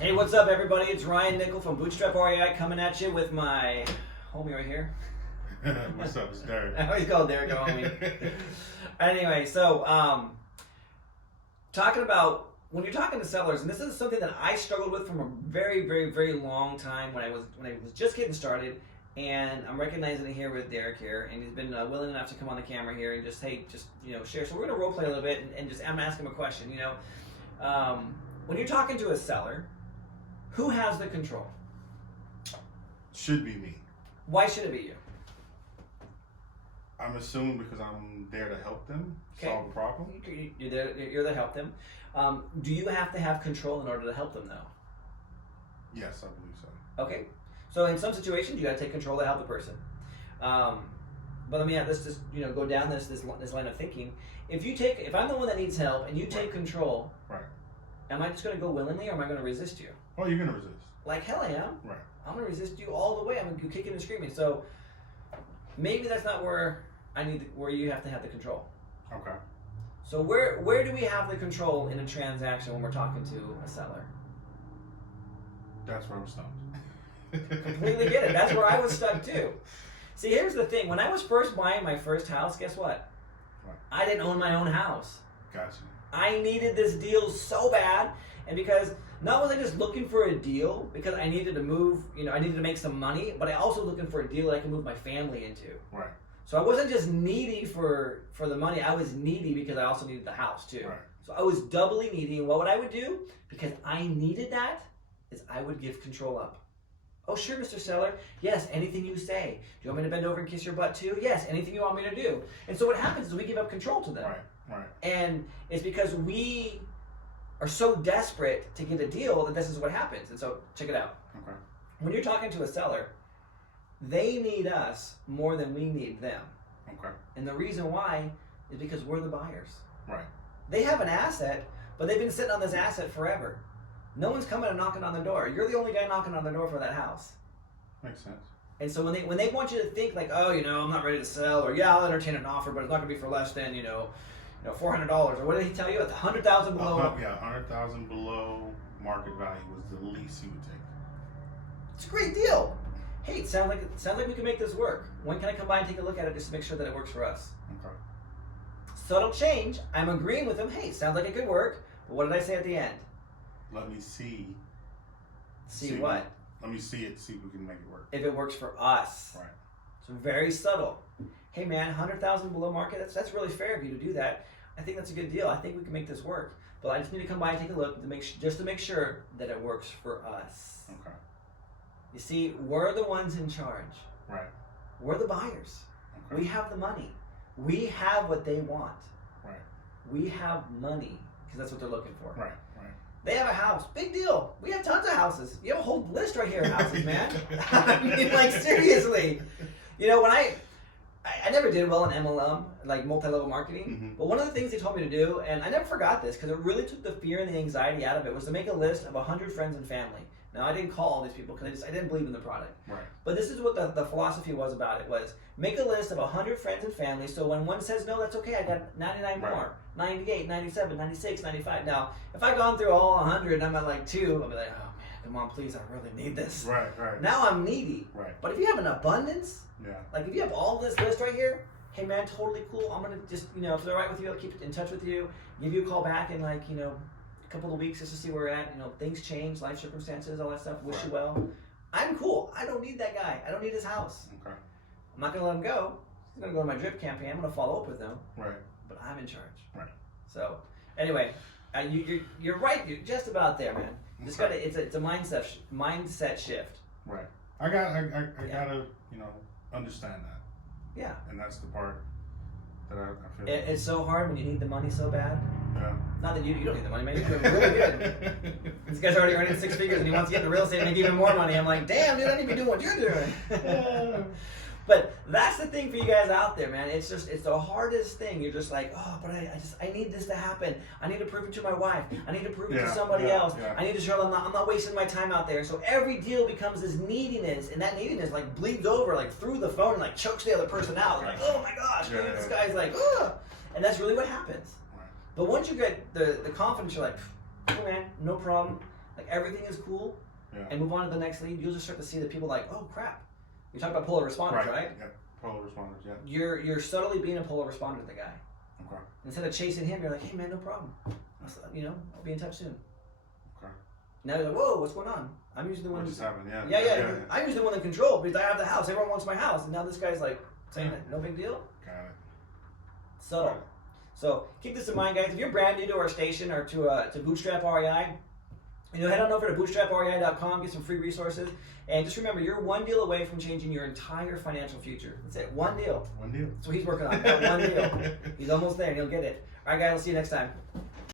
Hey, what's up, everybody? It's Ryan Nickel from Bootstrap REI coming at you with my homie right here. What's up? It's Derek. I always call Derek a homie. Anyway, so talking about when you're talking to sellers, and this is something that I struggled with from a very, very, very long time when I was just getting started, and I'm recognizing it here with Derek here, and he's been willing enough to come on the camera here and just share. So we're gonna role play a little bit, and just I'm gonna ask him a question. When you're talking to a seller, who has the control? Should be me. Why should it be you? I'm assuming because I'm there to help them Okay. solve a problem. You're there to help them. Do you have to have control in order to help them, though? Yes, I believe so. Okay. So in some situations, you got to take control to help the person. But let's just go down this line of thinking. If I'm the one that needs help and you take control, Right. am I just going to go willingly, or am I going to resist you? Oh, you're gonna resist. Like hell I am. Right. I'm going to resist you all the way. I'm going to kick and screaming. So maybe that's not where where you have to have the control. Okay. So where do we have the control in a transaction when we're talking to a seller? That's where I'm stumped. Completely get it. That's where I was stuck too. See, here's the thing. When I was first buying my first house, guess what? What? I didn't own my own house. Gotcha. I needed this deal so bad, and because not was I just looking for a deal because I needed to move, I needed to make some money, but I also looking for a deal that I can move my family into. Right. So I wasn't just needy for the money. I was needy because I also needed the house too. Right. So I was doubly needy. And what I would do, because I needed that, is I would give control up. Oh, sure, Mr. Seller. Yes, anything you say. Do you want me to bend over and kiss your butt too? Yes, anything you want me to do. And so what happens is we give up control to them. Right. Right. And it's because we are so desperate to get a deal that this is what happens. And so check it out. Okay. When you're talking to a seller, they need us more than we need them. Okay. And the reason why is because we're the buyers. Right. They have an asset, but they've been sitting on this asset forever. No one's coming and knocking on the door. You're the only guy knocking on the door for that house. Makes sense. And so when they want you to think like, oh, I'm not ready to sell, or yeah, I'll entertain an offer, but it's not gonna be for less than $400, or what did he tell you? At the 100,000 below. 100,000 below market value was the least he would take. It's a great deal. Hey, it sounds like we can make this work. When can I come by and take a look at it just to make sure that it works for us? Okay. Subtle change. I'm agreeing with him. Hey, sounds like it could work. But what did I say at the end? Let me see. See what? Let me see it. See if we can make it work. If it works for us. Right. So very subtle. Hey man, 100,000 below market. That's really fair of you to do that. I think that's a good deal. I think we can make this work. But I just need to come by and take a look just to make sure that it works for us. Okay. You see, we're the ones in charge. Right. We're the buyers. Okay. We have the money. We have what they want. Right. We have money because that's what they're looking for. Right. Right. They have a house. Big deal. We have tons of houses. You have a whole list right here of houses, man. I mean, like, seriously. When I never did well in MLM, like multi-level marketing, Mm-hmm. but one of the things they told me to do, and I never forgot this because it really took the fear and the anxiety out of it, was to make a list of 100 friends and family. Now, I didn't call all these people because I didn't believe in the product. Right. But this is what the philosophy was about it, was make a list of 100 friends and family, so when one says no, that's okay. I got 99 Right. more, 98, 97, 96, 95. Now, if I've gone through all 100 and I'm at like 2, I'll be like, oh man, come on, please, I really need this. Right. Right. Now I'm needy. Right. But if you have an abundance, Yeah. like if you have all this list right here, hey man, totally cool. I'm gonna just, if it's all right with you, I'll keep in touch with you, give you a call back in like, a couple of weeks just to see where we're at. Things change, life circumstances, all that stuff. Wish you well. I'm cool. I don't need that guy. I don't need his house. Okay. I'm not gonna let him go. He's gonna go to my drip campaign. I'm gonna follow up with him, Right. but I'm in charge. Right. So, anyway, you're right. You're just about there, man. Just gotta. It's a mindset shift. Right. I gotta understand that, Yeah. and that's the part that I feel. It's so hard when you need the money so bad. Yeah. Not that you don't need the money, man. You're doing really good. This guy's already earning 6 figures and he wants to get into real estate and make even more money. I'm like, damn, dude, I need to be doing what you're doing. But that's the thing for you guys out there, man. It's the hardest thing. You're just like, oh, but I need this to happen. I need to prove it to my wife. I need to prove it to somebody else. Yeah. I need to show them I'm not wasting my time out there. So every deal becomes this neediness, and that neediness like bleeds over like through the phone and like chokes the other person out. Like, oh my gosh, dude, this guy's like, ugh. And that's really what happens. Right. But once you get the confidence, you're like, oh man, no problem. like everything is cool, Yeah. and move on to the next lead, you'll just start to see that people like, oh crap. You talk about polar responders, right? Yeah. Polar responders. Yeah. You're subtly being a polar responder to the guy. Okay. Instead of chasing him, you're like, hey man, no problem. I'll be in touch soon. Okay. Now you're like, whoa, what's going on? I'm usually the one What who's just happened? Yeah. yeah. I'm usually the one in control because I have the house. Everyone wants my house, and now this guy's like saying that no big deal. Got it. So, so keep this in mind, guys. If you're brand new to our station or to Bootstrap REI, head on over to bootstraprei.com, get some free resources, and just remember, you're one deal away from changing your entire financial future. That's it, one deal. One deal. That's what he's working on. That one deal. He's almost there, and he'll get it. All right, guys. I'll see you next time.